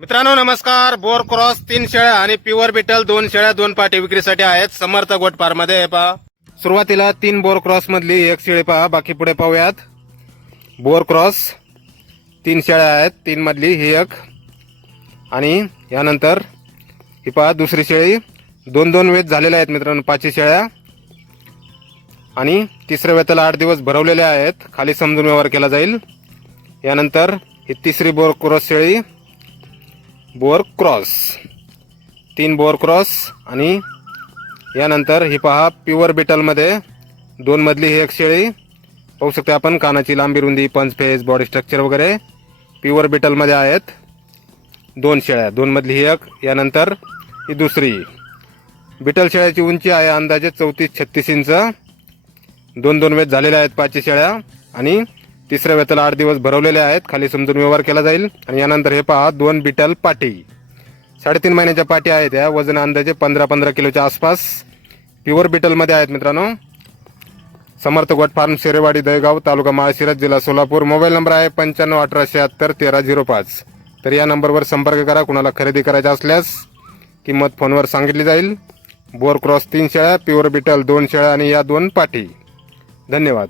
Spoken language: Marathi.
मित्रांनो नमस्कार. बोर क्रॉस तीन शेळ्या आणि प्युअर बिटल दोन शेळ्या दोन पाटी विक्रीसाठी आहेत. समर्थ गोट फार्ममध्ये हे पहा. सुरुवातीला तीन बोर क्रॉस मधली एक शेळी पहा. बाकी पुढे पाहूयात. बोर क्रॉस तीन शेळ्या आहेत. तीन मधली ही एक. आणि यानंतर ही पहा दुसरी शेळी. दोन दोन वेत झालेल्या आहेत मित्रांनो पाचही शेळ्या. आणि तिसऱ्या वेताला आठ दिवस भरवलेल्या आहेत. खाली समजून व्यवहार केला जाईल. यानंतर ही तिसरी बोर क्रॉस शेळी. Boer cross. तीन बोअर क्रॉस आणि यानंतर ही पहा प्युअर बिटलमध्ये दोन मधली ही एक शेळी. पाहू शकतो आपण कानाची लांबी रुंदी पंच फेस बॉडी स्ट्रक्चर वगैरे प्युअर बिटलमध्ये आहेत. दोन शेळ्या दोन मधली ही एक यानंतर ही दुसरी. बिटल शेळ्याची उंची आहे अंदाजे चौतीस छत्तीस इंच. दोन दोन वेळ झालेल्या आहेत पाचशे शेळ्या आणि तिसऱ्या वेताला आठ दिवस भरवलेले आहेत. खाली समजून व्यवहार केला जाईल. आणि यानंतर हे पहा दोन बिटल पाटी. साडेतीन महिन्याच्या पाटी आहेत या. वजन अंदाजे पंधरा पंधरा किलोच्या आसपास. प्युअर बिटलमध्ये आहेत मित्रांनो. समर्थ गोट फार्म शेरेवाडी दहेगाव तालुका माळशिरस जिल्हा सोलापूर. मोबाईल नंबर आहे पंच्याण्णव अठरा शहात्तर तेरा झिरो पाच. तर या नंबरवर संपर्क करा. कुणाला खरेदी करायचा असल्यास किंमत फोनवर सांगितली जाईल. बोर क्रॉस तीन शेळ्या प्युअर बिटल दोन शेळ्या आणि या दोन पाठी धन्यवाद.